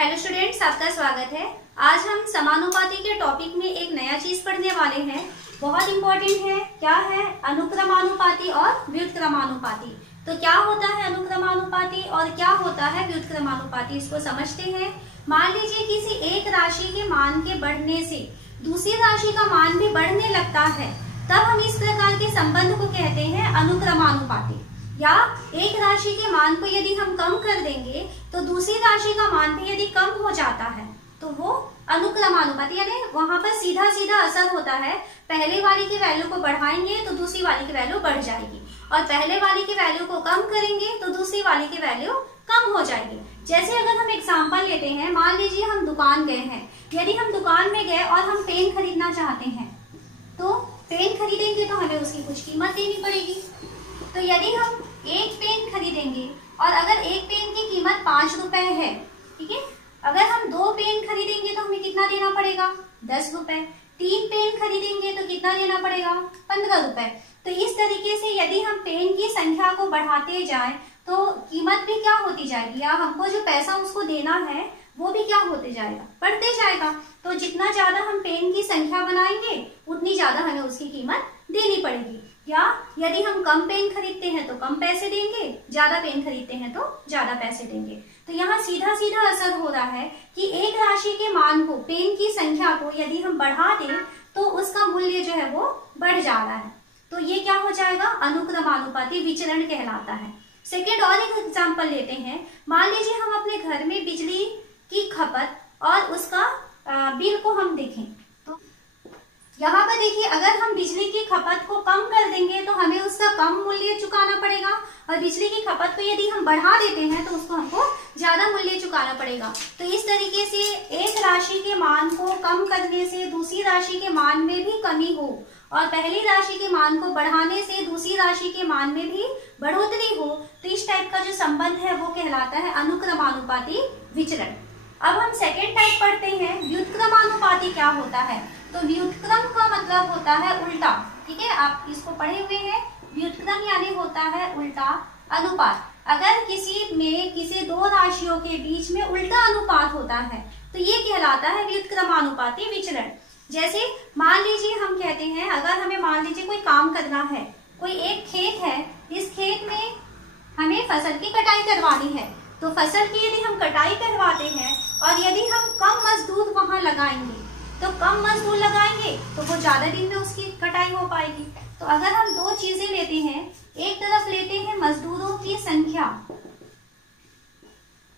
Hello students, आपका स्वागत है। आज हम समानुपाती के टॉपिक में एक नया चीज पढ़ने वाले हैं। बहुत इंपॉर्टेंट है। क्या है? अनुक्रमानुपाती और व्युत्क्रमानुपाती। तो क्या होता है अनुक्रमानुपाती और क्या होता है व्युत्क्रमानुपाती, इसको समझते हैं। मान लीजिए किसी एक राशि के मान के बढ़ने से दूसरी राशि का मान भी बढ़ने लगता है, तब हम इस प्रकार के संबंध को कहते हैं अनुक्रमानुपाती। या एक राशि के मान को यदि हम कम कर देंगे तो दूसरी राशि का मान भी यदि कम हो जाता है तो वो अनुक्रमानुपाती, यानी वहां पर सीधा सीधा असर होता है। पहले वाली की वैल्यू को बढ़ाएंगे तो दूसरी वाली की वैल्यू बढ़ जाएगी, और पहले वाली की वैल्यू को कम करेंगे तो दूसरी वाली की वैल्यू कम हो जाएगी। जैसे अगर हम एग्जाम्पल लेते हैं, मान लीजिए हम दुकान गए हैं। यदि हम दुकान में गए और हम पेन खरीदना चाहते हैं, तो पेन खरीदेंगे तो हमें उसकी कुछ कीमत देनी पड़ेगी। तो यदि हम एक पेन खरीदेंगे और अगर एक पेन की कीमत 5 रुपए है, ठीक है, अगर हम 2 पेन खरीदेंगे तो हमें कितना देना पड़ेगा? 10 रुपए। 3 पेन खरीदेंगे तो कितना देना पड़ेगा? 15 रुपए। तो इस तरीके से यदि हम पेन की संख्या को बढ़ाते जाएं तो कीमत भी क्या होती जाएगी, या हमको जो पैसा उसको देना है वो भी क्या होते जाएगा? बढ़ते जाएगा। तो जितना ज्यादा हम पेन की संख्या बनाएंगे उतनी ज्यादा हमें उसकी कीमत देनी पड़ेगी। या यदि हम कम पेन खरीदते हैं तो कम पैसे देंगे, ज्यादा पेन खरीदते हैं तो ज्यादा पैसे देंगे। तो यहाँ सीधा सीधा असर हो रहा है कि एक राशि के मान को, पेन की संख्या को यदि हम बढ़ा दें तो उसका मूल्य जो है वो बढ़ जा रहा है। तो ये क्या हो जाएगा? अनुक्रमानुपाती विचरण कहलाता है। सेकेंड और एक एग्जाम्पल लेते हैं। मान लीजिए हम अपने घर में बिजली की खपत और उसका बिल को हम देखें, तो यहाँ पर देखिए, अगर हम बिजली की खपत को कम कर देंगे तो हमें उसका कम मूल्य चुकाना पड़ेगा, और बिजली की खपत को यदि हम बढ़ा देते हैं तो उसको हमको ज्यादा मूल्य चुकाना पड़ेगा। तो इस तरीके से एक राशि के मान को कम करने से दूसरी राशि के मान में भी कमी हो, और पहली राशि के मान को बढ़ाने से दूसरी राशि के मान में भी बढ़ोतरी हो, तो इस टाइप का जो संबंध है वो कहलाता है अनुक्रमानुपाती विचरण। अब हम सेकेंड टाइप पढ़ते हैं, व्युत्क्रमानुपाती क्या होता है। तो व्युत्क्रम का मतलब होता है उल्टा, ठीक है, आप इसको पढ़े हुए हैं। व्युत्क्रम यानी होता है उल्टा अनुपात। अगर किसी दो राशियों के बीच में उल्टा अनुपात होता है तो ये कहलाता है व्युत्क्रमानुपाती विचरण। जैसे मान लीजिए हम कहते हैं, अगर हमें मान लीजिए कोई काम करना है, कोई एक खेत है, इस खेत में हमें फसल की कटाई करवानी है। तो फसल की यदि हम कटाई करवाते हैं और यदि हम कम मजदूर वहां लगाएंगे, तो कम मजदूर लगाएंगे तो वो ज्यादा दिन में उसकी कटाई हो पाएगी। तो अगर हम दो चीजें लेते हैं, एक तरफ लेते हैं मजदूरों की संख्या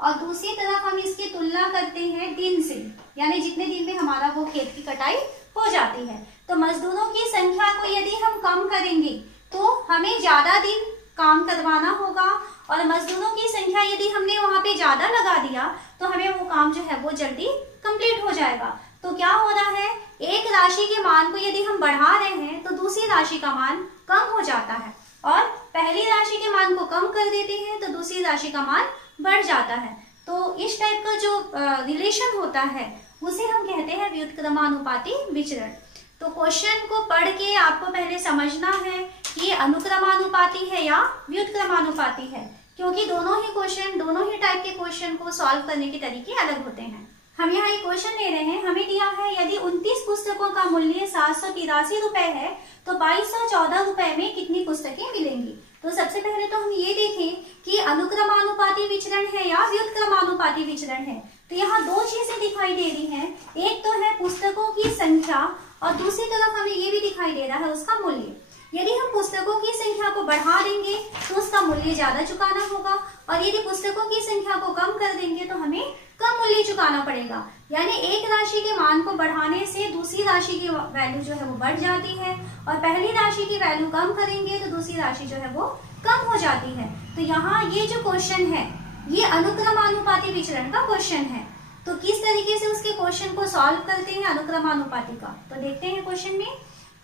और दूसरी तरफ हम इसकी तुलना करते हैं दिन से, यानी जितने दिन में हमारा वो खेत की कटाई हो जाती है। तो मजदूरों की संख्या को यदि हम कम करेंगे तो हमें ज्यादा दिन काम करवाना होगा, और मजदूरों की संख्या यदि हमने वहां पे ज्यादा लगा दिया तो हमें वो काम जो है वो जल्दी कंप्लीट हो जाएगा। तो क्या हो रहा है, एक राशि के मान को यदि हम बढ़ा रहे हैं तो दूसरी राशि का मान कम हो जाता है, और पहली राशि के मान को कम कर देते हैं तो दूसरी राशि का मान बढ़ जाता है। तो इस टाइप का जो रिलेशन होता है उसे हम कहते हैं व्युत्क्रमानुपाती विचरण। तो क्वेश्चन को पढ़ के आपको पहले समझना है कि ये अनुक्रमानुपाती है या व्युत्क्रमानुपाती है, क्योंकि दोनों ही टाइप के क्वेश्चन को सॉल्व करने के तरीके अलग होते हैं। हम यहाँ एक क्वेश्चन ले रहे हैं, हमें दिया है यदि 29 पुस्तकों का मूल्य 783 रुपए है तो 2214 रुपए में कितनी पुस्तकें मिलेंगी। तो सबसे पहले तो हम ये देखें कि अनुक्रमानुपाती विचरण है या व्युत्क्रमानुपाती विचरण है। तो यहाँ दो चीजें दिखाई दे रही हैं, एक तो है पुस्तकों की संख्या और दूसरी तरफ हमें ये भी दिखाई दे रहा है उसका मूल्य। यदि हम पुस्तकों की संख्या को बढ़ा देंगे तो उसका मूल्य ज्यादा चुकाना होगा, और यदि पुस्तकों की संख्या को कम कर देंगे तो हमें कम मूल्य चुकाना पड़ेगा। यानी एक राशि के मान को बढ़ाने से दूसरी राशि की वैल्यू जो है वो बढ़ जाती है, और पहली राशि की वैल्यू कम करेंगे तो दूसरी राशि जो है वो कम हो जाती है। तो यहाँ ये जो क्वेश्चन है ये अनुक्रमानुपाती विचरण का क्वेश्चन है। तो किस तरीके से उसके क्वेश्चन को सॉल्व करते हैं अनुक्रमानुपाती का, तो देखते हैं क्वेश्चन में।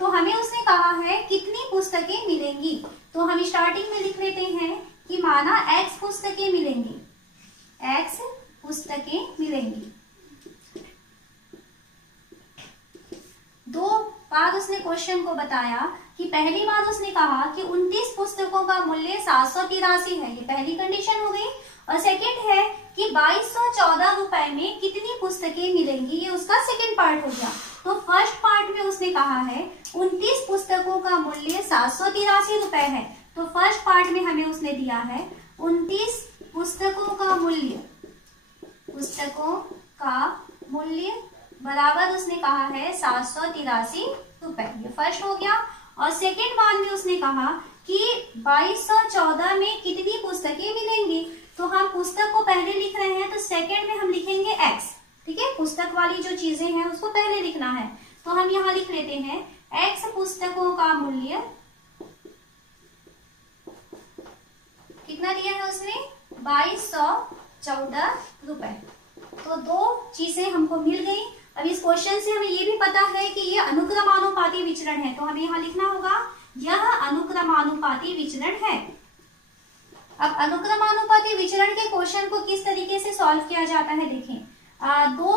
तो हमें उसने कहा है कितनी पुस्तकें मिलेंगी। तो हम स्टार्टिंग में लिख लेते हैं कि माना x पुस्तकें मिलेंगी, x पुस्तकें मिलेंगी। दो बाद उसने क्वेश्चन को बताया कि पहली बार उसने कहा कि 29 पुस्तकों का मूल्य 783 है, ये पहली कंडीशन हो गई। और सेकंड है कि 2214 रुपए में कितनी पुस्तकें मिलेंगी, ये उसका सेकंड पार्ट हो गया। तो फर्स्ट पार्ट में उसने कहा है 29 पुस्तकों का मूल्य 783 रुपए है, तो फर्स्ट पार्ट में हमें उसने दिया है 29 पुस्तकों का मूल्य बराबर उसने कहा है 783 रुपए, ये फर्स्ट हो गया। और सेकंड बार में उसने कहा कि 2214 में कितनी पुस्तकें मिलेंगी, तो हम पुस्तक को पहले लिख रहे हैं, तो सेकंड में हम लिखेंगे x, ठीक है। पुस्तक वाली जो चीजें हैं उसको पहले लिखना है, तो हम यहाँ लिख लेते हैं x पुस्तकों का मूल्य कितना दिया है उसने, 2214 रुपए। तो दो चीजें हमको मिल गई। अब इस क्वेश्चन से हमें ये भी पता है कि ये अनुक्रमानुपाती विचरण है, तो हमें यहाँ लिखना होगा यह अनुक्रमानुपाती विचरण है। अब अनुक्रमानुपाती विचरण के क्वेश्चन को किस तरीके से सॉल्व किया जाता है, देखें। दो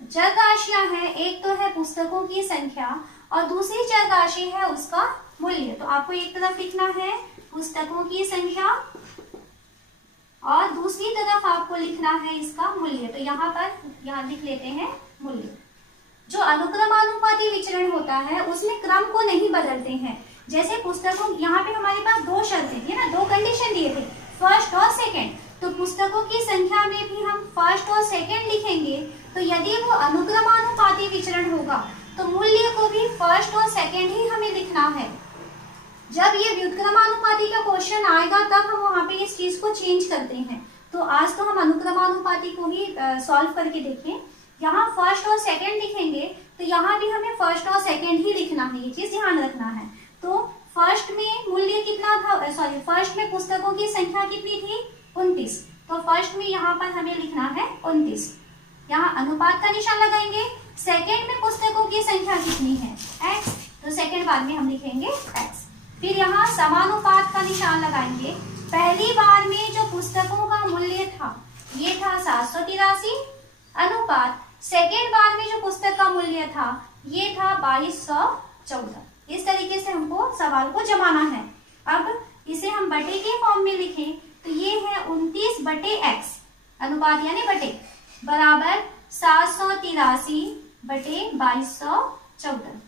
चर राशियां हैं, एक तो है पुस्तकों की संख्या और दूसरी चर राशि है उसका मूल्य। तो आपको एक तरफ लिखना है पुस्तकों की संख्या और दूसरी तरफ आपको लिखना है इसका मूल्य। तो यहाँ लिख लेते हैं मूल्य। जो अनुक्रमानुपाती विचरण होता है उसमें क्रम को नहीं बदलते हैं। जैसे पुस्तकों, यहाँ पे हमारे पास दो शर्तें थी ना, दो कंडीशन दिए थे, फर्स्ट और सेकंड। तो पुस्तकों की संख्या में भी हम फर्स्ट और सेकंड लिखेंगे, तो यदि वो अनुक्रमानुपाती विचरण होगा तो मूल्य को भी फर्स्ट और सेकंड ही हमें लिखना है। जब ये व्युत्क्रमानुपाती का क्वेश्चन आएगा तब हम वहां पे इस चीज को चेंज करते हैं। तो आज तो हम अनुक्रमानुपाती को ही सॉल्व करके देखें। यहाँ फर्स्ट और सेकंड लिखेंगे, तो यहाँ भी हमें फर्स्ट और सेकंड ही लिखना है, ये चीज ध्यान रखना है। तो फर्स्ट में मूल्य कितना था, फर्स्ट में पुस्तकों की संख्या कितनी थी, 29। तो फर्स्ट में यहाँ पर हमें लिखना है 29, यहाँ अनुपात का निशान लगाएंगे। सेकंड में पुस्तकों की संख्या कितनी है, x, तो सेकंड बाद में हम लिखेंगे x। फिर यहाँ समानुपात का निशान लगाएंगे। पहली बार में जो पुस्तकों का मूल्य था ये था 783, अनुपात सेकेंड बार में जो पुस्तक का मूल्य था ये था 2214। इस तरीके से हमको सवाल को जमाना है। अब इसे हम बटे के फॉर्म में लिखें तो ये है 29 बटे x, अनुपात यानी बटे, बराबर 783 बटे 2214।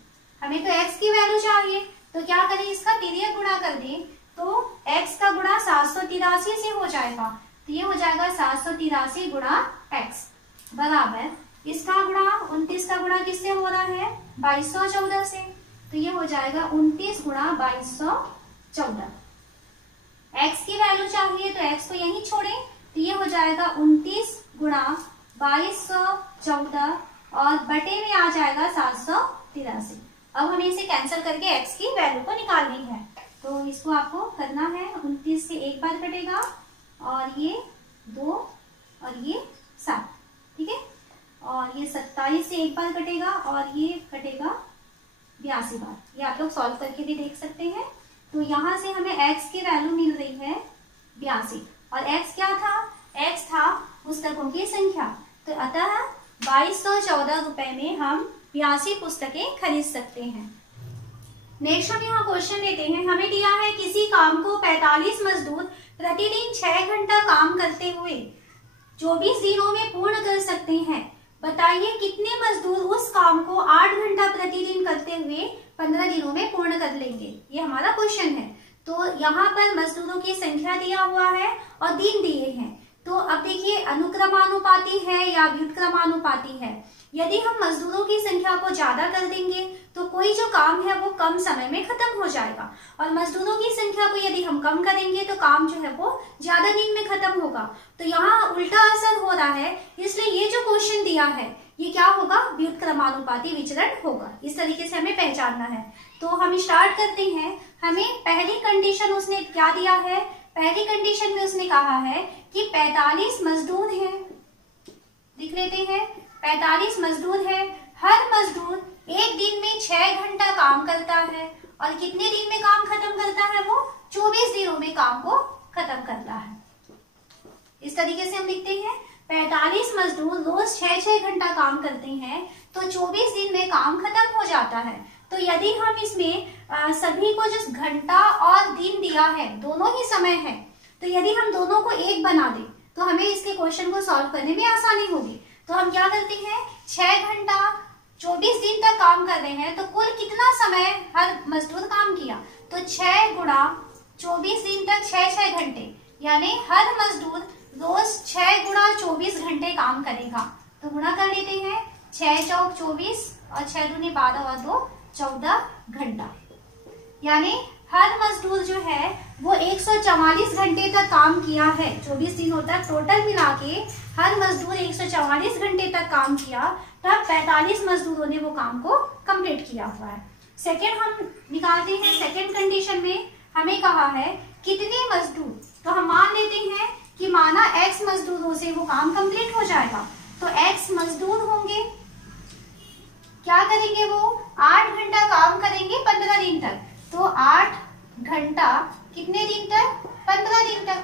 हमें तो x की वैल्यू चाहिए, तो क्या करें, इसका तिर्यक गुणा कर दें, तो x का गुणा 783 से हो जाएगा, तो ये हो जाएगा 783 गुणा x बराबर इसका गुणा 29 का गुणा किससे हो रहा है, 2214 से, तो ये हो जाएगा 29 गुणा 2214। x की वैल्यू चाहिए तो x को यहीं छोड़ें, तो ये हो जाएगा 29 गुणा 2214 और बटे में आ जाएगा 783। अब हमें इसे कैंसिल करके x की वैल्यू को निकालनी है, तो इसको आपको करना है। 29 से एक बार कटेगा और ये 2 और ये 7, ठीक है, और ये 27 से एक बार कटेगा और ये कटेगा 82 बार। ये आप लोग सॉल्व करके भी देख सकते हैं। तो यहाँ से हमें x की वैल्यू मिल रही है 82 और x क्या था, x था पुस्तकों की संख्या। तो अतः 2214 रुपए में हम 82 पुस्तकें खरीद सकते हैं। नेक्स्ट हम यहाँ क्वेश्चन लेते हैं। हमें दिया है किसी काम को 45 मजदूर प्रतिदिन 6 घंटा काम करते हुए 24 दिनों में पूर्ण कर सकते हैं। बताइए कितने मजदूर उस काम को 8 घंटा प्रतिदिन करते हुए 15 दिनों में पूर्ण कर लेंगे। ये हमारा क्वेश्चन है। तो यहाँ पर मजदूरों की संख्या दिया हुआ है और दिन दिए हैं। तो अब देखिए अनुक्रमानुपाती है या व्युत्क्रमानुपाती है। यदि हम मजदूरों की संख्या को ज्यादा कर देंगे तो कोई जो काम है वो कम समय में खत्म हो जाएगा, और मजदूरों की संख्या को यदि हम कम करेंगे तो काम जो है वो ज्यादा दिन में खत्म होगा। तो यहाँ उल्टा असर हो रहा है, इसलिए ये जो क्वेश्चन दिया है ये क्या होगा, व्युत्क्रमानुपाती विचरण होगा। इस तरीके से हमें पहचानना है। तो हम स्टार्ट करते हैं। हमें पहली कंडीशन उसने क्या दिया है, पहली कंडीशन में उसने कहा है कि 45 मजदूर हैं, लिख लेते हैं 45 मजदूर है। हर मजदूर एक दिन में 6 घंटा काम करता है और कितने दिन में काम खत्म करता है, वो 24 दिनों में काम को खत्म करता है। इस तरीके से हम लिखते हैं 45 मजदूर रोज 6-6 घंटा काम करते हैं तो 24 दिन में काम खत्म हो जाता है। तो यदि हम इसमें सभी को जो घंटा और दिन दिया है, दोनों ही समय है, तो यदि हम दोनों को एक बना दें तो हमें इसके क्वेश्चन को सॉल्व करने में आसानी होगी। तो हम क्या करते हैं, 6 घंटा 24 दिन तक काम कर रहे हैं, तो कुल कितना समय हर मजदूर काम किया, तो 6 गुणा 24 दिन तक 6 घंटे, यानी हर मजदूर रोज 6 गुणा 24 घंटे काम करेगा। तो गुणा कर लेते हैं, 6 चौक 24 और 6 दूनी 12 और 2 14 घंटा, यानी हर मजदूर जो है वो 144 घंटे तक काम किया है। 24 दिनों तक टोटल मिला के हर मजदूर 144 घंटे तक काम किया, तब 45 मजदूरों ने वो काम को कंप्लीट किया हुआ है। सेकेंड हम निकालते हैं, सेकेंड कंडीशन में हमें कहा है कितने मजदूर, तो हम मान लेते हैं कि माना x मजदूरों से वो काम कंप्लीट हो जाएगा, तो x मजदूर होंगे, क्या करेंगे, वो 8 घंटा काम करेंगे 15 दिन तक। तो 8 घंटा कितने दिन तक, 15 दिन तक।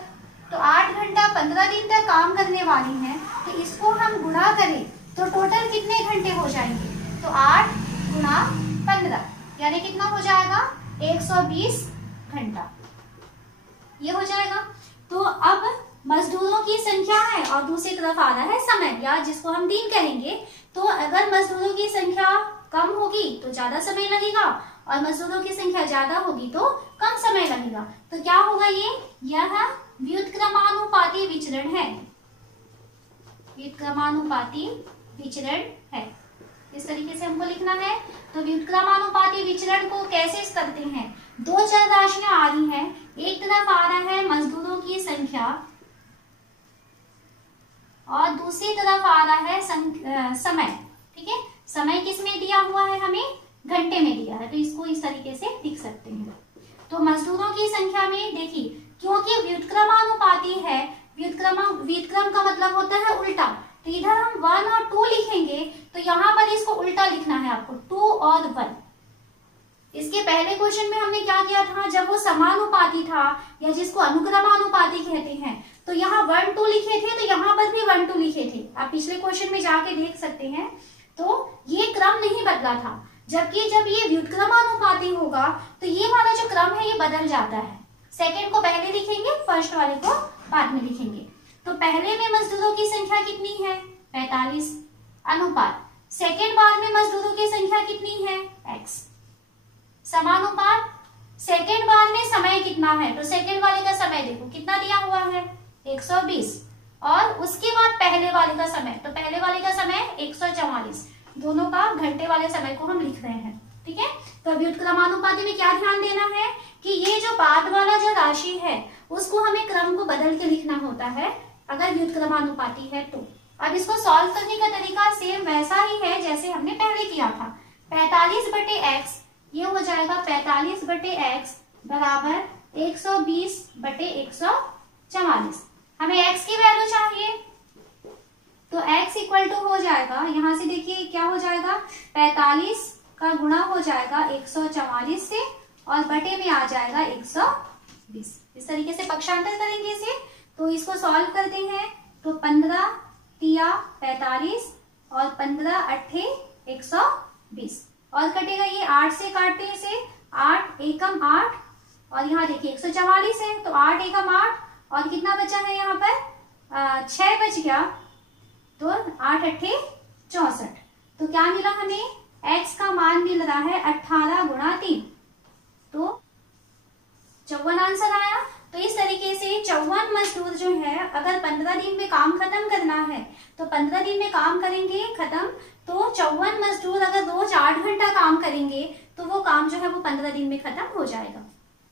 तो 8 घंटा 15 दिन तक काम करने वाली हैं, तो इसको हम गुणा करें तो टोटल कितने घंटे हो जाएंगे, तो 8 गुणा 15 यानी कितना हो जाएगा, 120 घंटा ये हो जाएगा। तो अब मजदूरों की संख्या है और दूसरी तरफ आ रहा है समय, या जिसको हम दिन कहेंगे। तो अगर मजदूरों की संख्या कम होगी तो ज्यादा समय लगेगा, और मजदूरों की संख्या ज्यादा होगी तो कम समय लगेगा। तो क्या होगा, यह व्युत्क्रमानुपाती विचरण है, व्युत्क्रमानुपाती विचरण है। इस तरीके से हमको लिखना है। तो व्युत्क्रमानुपाती विचरण को कैसे करते हैं, दो चर राशियां आ रही हैं, एक तरफ आ रहा है मजदूरों की संख्या और दूसरी तरफ आ रहा है समय। ठीक है, समय किस में दिया हुआ है, हमें घंटे में दिया है, तो इसको इस तरीके से लिख सकते हैं। तो मजदूरों की संख्या में देखिए, क्योंकि व्युत्क्रमानुपाती है, व्युत्क्रम का मतलब होता है उल्टा, तो इधर हम 1 और 2 लिखेंगे, तो यहाँ पर इसको उल्टा लिखना है आपको, 2 और 1। इसके पहले क्वेश्चन में हमने क्या किया था, जब वो समानुपाती था या जिसको अनुक्रमानुपाती कहते हैं, तो यहाँ 1 2 लिखे थे, तो यहाँ पर भी 1 2 लिखे थे। आप पिछले क्वेश्चन में जाके देख सकते हैं। तो ये क्रम नहीं बदला था, जबकि जब ये व्युत्क्रमानुपाती होगा तो ये वाला जो क्रम है ये बदल जाता है। सेकेंड को पहले लिखेंगे, फर्स्ट वाले को बाद में लिखेंगे। तो पहले में मजदूरों की संख्या कितनी है, 45 अनुपात, सेकेंड बार में मजदूरों की संख्या कितनी है, x समानुपात, सेकेंड बार में समय कितना है, तो सेकेंड वाले का समय देखो कितना दिया हुआ है, 120, और उसके बाद पहले वाले का समय, तो पहले वाले का समय 144, दोनों का घंटे वाले समय को हम लिख रहे हैं। ठीक है, तो व्युत्क्रमानुपाती में क्या ध्यान देना है कि ये जो बाद वाला जो राशि है उसको हमें क्रम को बदल के लिखना होता है अगर व्युत्क्रमानुपाती है तो। अब इसको सॉल्व करने का तरीका सेम वैसा ही है जैसे हमने पहले किया था। 45/x ये हो जाएगा 45/x बराबर 120/144। हमें x की वैल्यू चाहिए, तो x इक्वल टू हो जाएगा, यहां से देखिए क्या हो जाएगा, 45 का गुणा हो जाएगा 144 से और बटे में आ जाएगा 120। इस तरीके से पक्षांतर करेंगे इसे। तो इसको सॉल्व करते हैं, तो 15 तिया 45 और 15 अट्ठे 120, और कटेगा ये 8 से काटते हैं इसे, 8 एकम 8, और यहाँ देखिए 144 है, तो 8 एकम 8, और कितना बचा है यहाँ पर 6 बच गया, तो 8 अट्ठे 64। तो क्या मिला हमें, x का मान मिल रहा है 18 गुणा 3, तो 54 आंसर आया। तो इस तरीके से 54 मजदूर जो है अगर 15 दिन में काम खत्म करना है तो 15 दिन में काम करेंगे खत्म, तो 54 मजदूर अगर रोज 8 घंटा काम करेंगे तो वो काम जो है वो 15 दिन में खत्म हो जाएगा।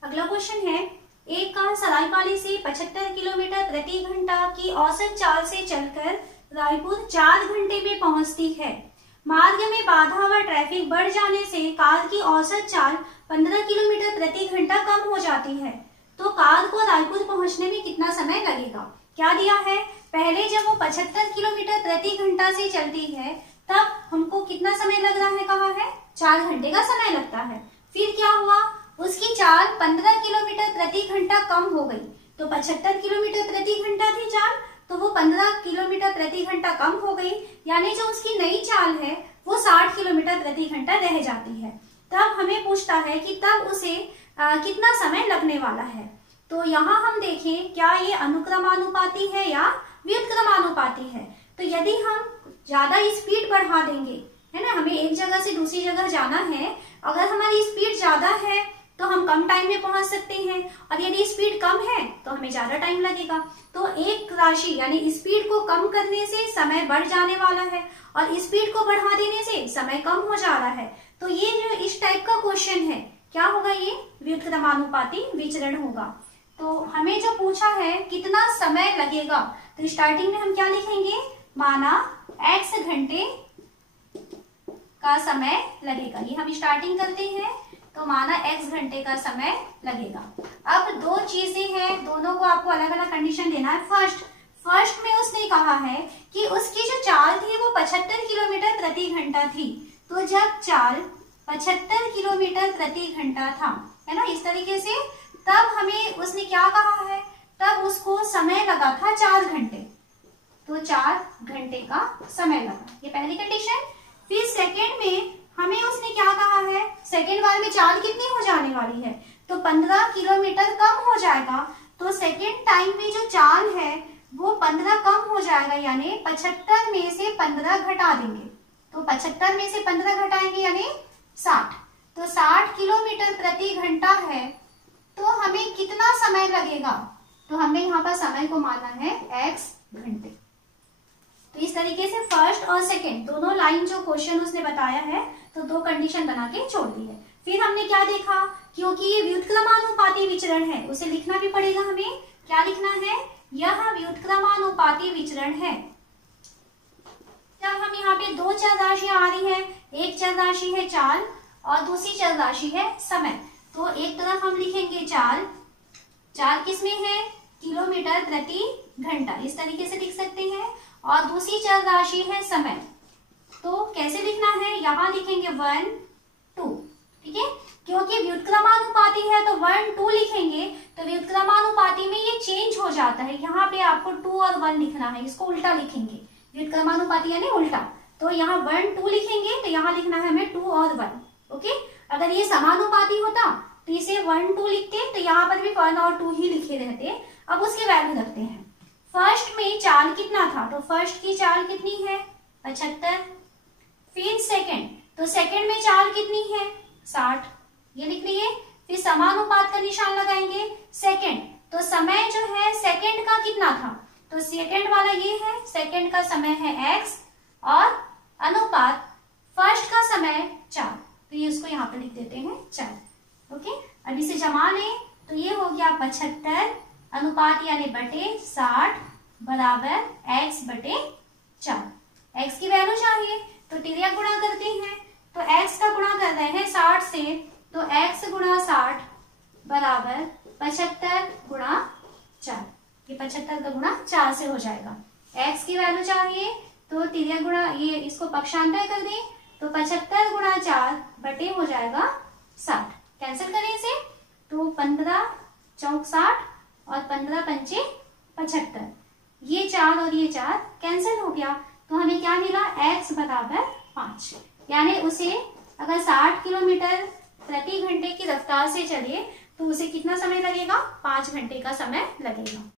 अगला क्वेश्चन है, एक कार सरायपाली से 75 किलोमीटर प्रति घंटा की औसत चाल से चलकर रायपुर 4 घंटे में पहुंचती है। मार्ग में बाधा व ट्रैफिक बढ़ जाने से कार की औसत चाल 15 किलोमीटर प्रति घंटा कम हो जाती है, तो कार को रायपुर पहुंचने में कितना समय लगेगा। क्या दिया है, पहले जब वो 75 किलोमीटर प्रति घंटा से चलती है तब हमको कितना समय लग रहा है, कहा है 4 घंटे का समय लगता है। फिर क्या हुआ, उसकी चाल 15 किलोमीटर प्रति घंटा कम हो गई, तो 75 किलोमीटर प्रति घंटा थी चाल, तो वो 15 किलोमीटर प्रति घंटा कम हो गई, यानी जो उसकी नई चाल है वो 60 किलोमीटर प्रति घंटा रह जाती है। तब हमें पूछता है कि तब उसे कितना समय लगने वाला है। तो यहाँ हम देखें क्या ये अनुक्रमानुपाती है या व्युत्क्रमानुपाती है। तो यदि हम ज्यादा स्पीड बढ़ा देंगे, है ना, हमें एक जगह से दूसरी जगह जाना है, अगर हमारी स्पीड ज्यादा है तो हम कम टाइम में पहुंच सकते हैं, और यदि स्पीड कम है तो हमें ज्यादा टाइम लगेगा। तो एक राशि यानी स्पीड को कम करने से समय बढ़ जाने वाला है और स्पीड को बढ़ा देने से समय कम हो जा रहा है। तो ये जो इस टाइप का क्वेश्चन है क्या होगा, ये व्युत्क्रमानुपाती विचरण होगा। तो हमें जो पूछा है कितना समय लगेगा, तो स्टार्टिंग में हम क्या लिखेंगे, माना x घंटे का समय लगेगा। ये हम स्टार्टिंग करते हैं, तो माना x घंटे का समय लगेगा। अब दो चीजें हैं, दोनों को आपको अलग अलग कंडीशन देना है। फर्स्ट में उसने कहा है कि उसकी जो चाल थी वो 75 किलोमीटर प्रति घंटा थी। तो जब चाल 75 किलोमीटर प्रति घंटा था, है ना, इस तरीके से, तब हमें उसने क्या कहा है, तब उसको समय लगा था 4 घंटे। तो 4 घंटे का समय लगा, ये पहली कंडीशन। फिर सेकेंड में हमें उसने क्या कहा है, सेकेंड बार में चाल कितनी हो जाने वाली है, तो 15 किलोमीटर कम हो जाएगा। तो सेकेंड टाइम में जो चाल है वो 15 कम हो जाएगा, यानी 75 में से 15 घटा देंगे। तो 75 में से 15 घटाएंगे यानी 60। तो 60 किलोमीटर प्रति घंटा है, तो हमें कितना समय लगेगा, तो हमें यहाँ पर समय को मानना है x घंटे। तो इस तरीके से फर्स्ट और सेकंड दोनों लाइन जो क्वेश्चन उसने बताया है, तो दो कंडीशन बना के छोड़ दी है। फिर हमने क्या देखा, क्योंकि ये व्युत्क्रमानुपाती विचरण है, उसे लिखना भी पड़ेगा। हमें क्या लिखना है, यह व्युत्क्रमानुपाती विचरण है। जब हम यहाँ पे दो चर राशियां आ रही है, एक चर राशि है चाल और दूसरी चर राशि है समय, तो एक तरफ हम लिखेंगे चाल, चाल किसमें है, किलोमीटर प्रति घंटा, इस तरीके से लिख सकते हैं, और दूसरी चर राशि है समय। तो कैसे लिखना है, यहाँ लिखेंगे 1 2, ठीक है, क्योंकि व्युत्क्रमानुपाती है तो 1 2 लिखेंगे, तो व्युत्क्रमानुपाती में ये चेंज हो जाता है, यहाँ पे आपको 2 और 1 लिखना है, इसको उल्टा लिखेंगे, व्युत्क्रमानुपाती यानी उल्टा। तो यहाँ 1 2 लिखेंगे, तो यहाँ लिखना है हमें 2 और 1। ओके, अगर ये समानुपाती होता तो इसे 1 2 लिखते, तो यहाँ पर भी 1 और 2 ही लिखे रहते। अब उसकी वैल्यू रखते हैं। फर्स्ट में चाल कितना था, तो फर्स्ट की चाल कितनी है, 75। फिर सेकंड, तो सेकंड में चाल कितनी है, 60, ये लिख लिए। फिर समानुपात का निशान लगाएंगे, सेकंड, तो समय जो है सेकंड का कितना था, तो सेकंड वाला ये है, सेकंड का समय है x, और अनुपात फर्स्ट का समय 4, तो ये उसको यहाँ पे लिख देते हैं 4। ओके, अब इसे जमा लें, तो ये हो गया 75 अनुपात यानी बटे 60 बराबर x बटे 4। x की वैल्यू चाहिए तो तिर्यक गुणा करते हैं, तो x का गुणा कर रहे हैं 60 से, तो x गुणा 60 बराबर 75 गुणा 4, ये 75 का गुणा 4 से हो जाएगा। x की वैल्यू चाहिए तो तिर्यक गुणा, ये इसको पक्षांतर कर दें, तो 75 गुणा 4 बटे हो जाएगा 60। कैंसिल करें इसे, तो 15 चौक 60 और 15 पंचे 75, ये 4 और ये 4 कैंसिल हो गया, तो हमें क्या मिला, x बराबर 5। यानी उसे अगर 60 किलोमीटर प्रति घंटे की रफ्तार से चले तो उसे कितना समय लगेगा, 5 घंटे का समय लगेगा।